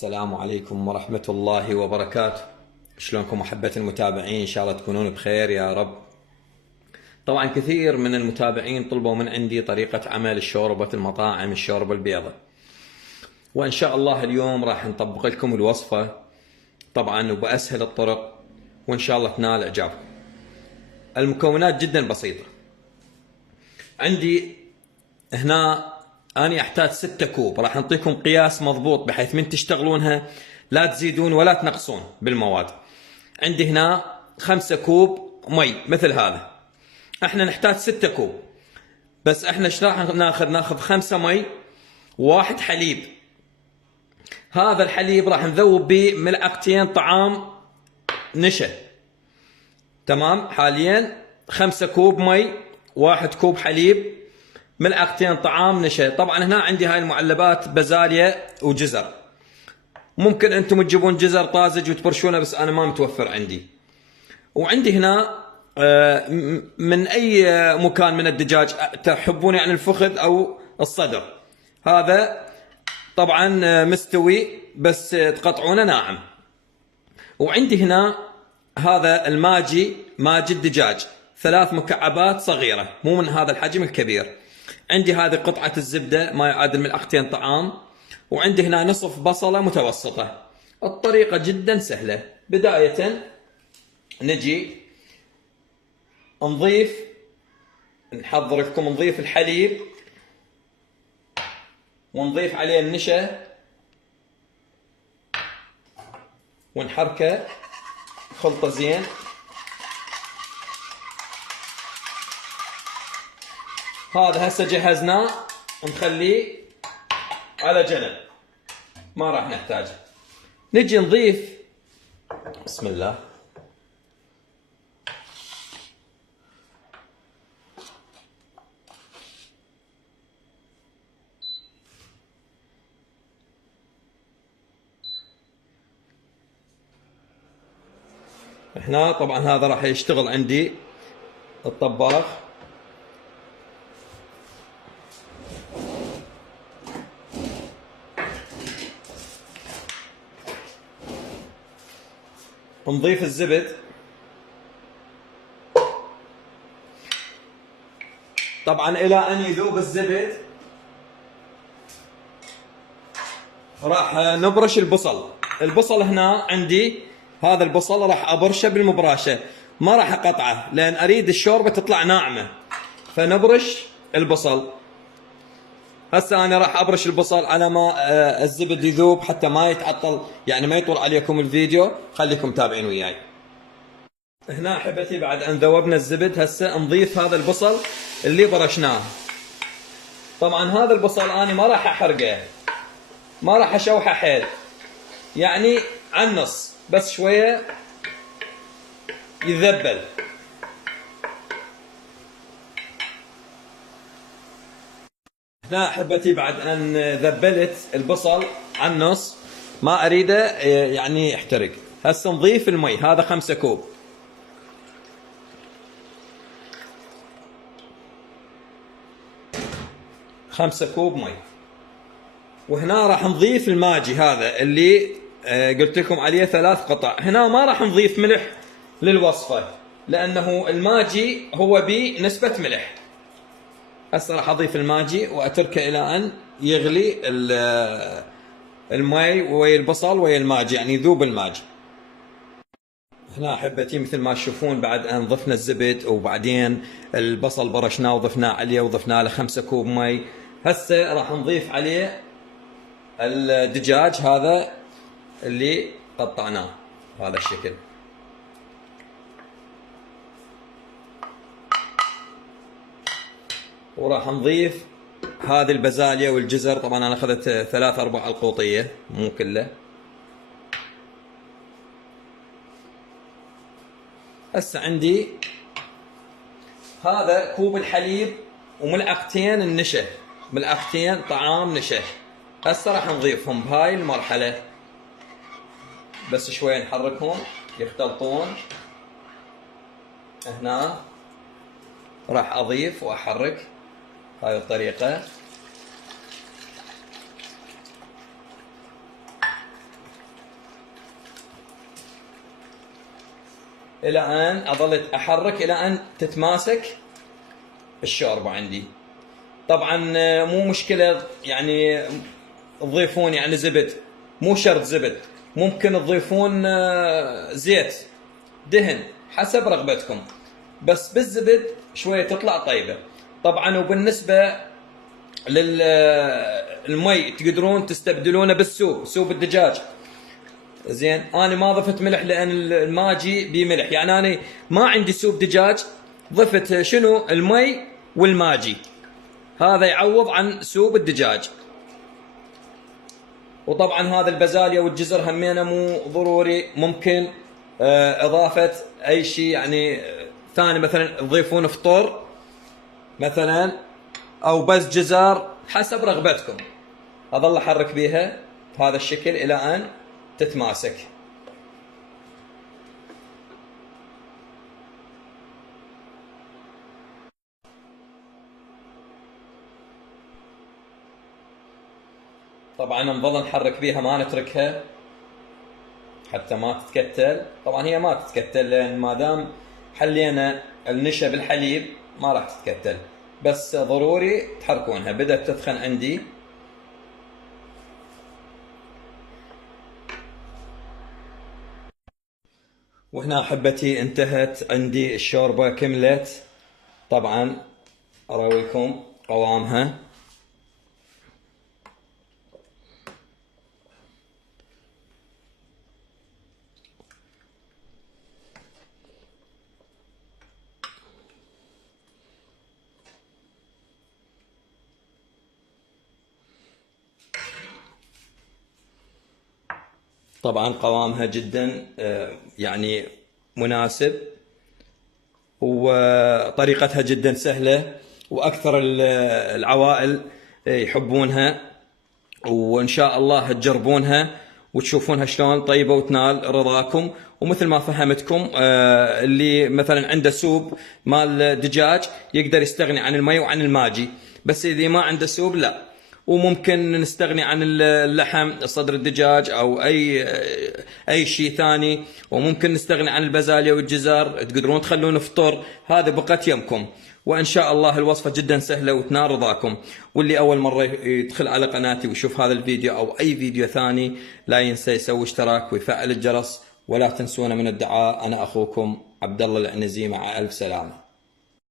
السلام عليكم ورحمة الله وبركاته. شلونكم أحبة المتابعين؟ إن شاء الله تكونون بخير يا رب. طبعا كثير من المتابعين طلبوا من عندي طريقة عمل الشوربة المطاعم، الشوربة البيضة، وإن شاء الله اليوم راح نطبق لكم الوصفة طبعا وبأسهل الطرق، وإن شاء الله تنال إعجابكم. المكونات جدا بسيطة. عندي هنا أنا أحتاج 6 كوب، راح نعطيكم قياس مضبوط بحيث من تشتغلونها لا تزيدون ولا تنقصون بالمواد. عندي هنا 5 كوب مي مثل هذا. احنا نحتاج 6 كوب، بس احنا ايش راح ناخذ 5 مي و1 حليب. هذا الحليب راح نذوب به ملعقتين طعام نشا. تمام. حاليا 5 كوب مي، 1 كوب حليب، ملعقتين طعام نشا. طبعا هنا عندي هاي المعلبات بازاليا وجزر، ممكن انتم تجيبون جزر طازج وتبرشونه، بس انا ما متوفر عندي. وعندي هنا من اي مكان من الدجاج تحبون، يعني الفخذ او الصدر، هذا طبعا مستوي بس تقطعونه ناعم. وعندي هنا هذا الماجي، ماجي الدجاج، 3 مكعبات صغيرة، مو من هذا الحجم الكبير. عندي هذه قطعة الزبدة ما يعادل ملعقتين طعام. وعندي هنا نصف بصلة متوسطة. الطريقة جدا سهلة. بداية نجي نحضر لكم، نضيف الحليب ونضيف عليه النشا ونحركه خلطة زين. هذا هسه جهزناه، نخليه على جنب، ما راح نحتاجه. نجي نضيف، بسم الله، هنا طبعا هذا راح يشتغل عندي الطباخ. نضيف الزبد. طبعا الى ان يذوب الزبد راح نبرش البصل. البصل هنا عندي هذا البصل راح ابرشه بالمبراشه، ما راح اقطعه لان اريد الشوربه تطلع ناعمه، فنبرش البصل. هسه انا راح ابرش البصل على ما الزبد يذوب حتى ما يتعطل، يعني ما يطول عليكم الفيديو. خليكم تابعين وياي. هنا احبتي بعد ان ذوبنا الزبد هسه نضيف هذا البصل اللي برشناه. طبعا هذا البصل انا ما راح احرقه، ما راح اشوحه حيل، يعني على النص بس شويه يذبل. هنا احبتي بعد ان ذبلت البصل على النص، ما اريده يعني يحترق. هسه نضيف المي، هذا 5 كوب. خمسة كوب مي. وهنا راح نضيف الماجي هذا اللي قلت لكم عليه 3 قطع. هنا ما راح نضيف ملح للوصفة لأنه الماجي هو بنسبة ملح. هسه راح أضيف الماجي وأتركه إلى أن يغلي المي ويا البصل ويا الماجي، يعني يذوب الماجي. هنا أحبتي مثل ما تشوفون بعد أن ضفنا الزبد وبعدين البصل برشناه وضفناه عليه وضفنا له 5 كوب مي. هسه راح نضيف عليه الدجاج هذا اللي قطعناه بهذا الشكل. وراح نضيف هذه البازاليا والجزر. طبعا انا اخذت 3-4 القوطية، مو كله. هسه عندي هذا كوب الحليب وملعقتين النشا، ملعقتين طعام نشا. هسه راح نضيفهم بهاي المرحلة، بس شوي نحركهم يختلطون. هنا راح اضيف واحرك هاي الطريقة. الى ان اظل احرك الى ان تتماسك الشوربه عندي. طبعا مو مشكله يعني تضيفون يعني زبد، مو شرط زبد، ممكن تضيفون زيت دهن حسب رغبتكم، بس بالزبد شويه تطلع طيبه. طبعا وبالنسبه للمي تقدرون تستبدلونه بالسوب، سوب الدجاج. زين انا ما ضفت ملح لان الماجي بملح، يعني انا ما عندي سوب دجاج، ضفت شنو المي والماجي، هذا يعوض عن سوب الدجاج. وطبعا هذا البازاليا والجزر همينه مو ضروري، ممكن اضافه اي شيء يعني ثاني، مثلا تضيفون فطور مثلا او بس جزر حسب رغبتكم. اظل احرك بيها بهذا الشكل الى ان تتماسك. طبعا نظل نحرك بيها ما نتركها حتى ما تتكتل. طبعا هي ما تتكتل لان ما دام حلينا النشا بالحليب ما راح تتكتل، بس ضروري تحركونها. بدأت تثخن عندي، وهنا احبتي انتهت عندي الشوربه كملت. طبعا اراويكم قوامها. طبعا قوامها جدا يعني مناسب، وطريقتها جدا سهلة، وأكثر العوائل يحبونها، وإن شاء الله تجربونها وتشوفونها شلون طيبة وتنال رضاكم. ومثل ما فهمتكم اللي مثلا عنده سوب مال دجاج يقدر يستغني عن المي وعن الماجي، بس اللي ما عنده سوب لا. وممكن نستغني عن اللحم، صدر الدجاج او اي شيء ثاني، وممكن نستغني عن البازاليا والجزر، تقدرون تخلون فطور، هذا بقت يمكم. وان شاء الله الوصفه جدا سهله وتنال رضاكم. واللي اول مره يدخل على قناتي ويشوف هذا الفيديو او اي فيديو ثاني لا ينسى يسوي اشتراك ويفعل الجرس، ولا تنسونا من الدعاء. انا اخوكم عبد الله العنزي، مع الف سلامه.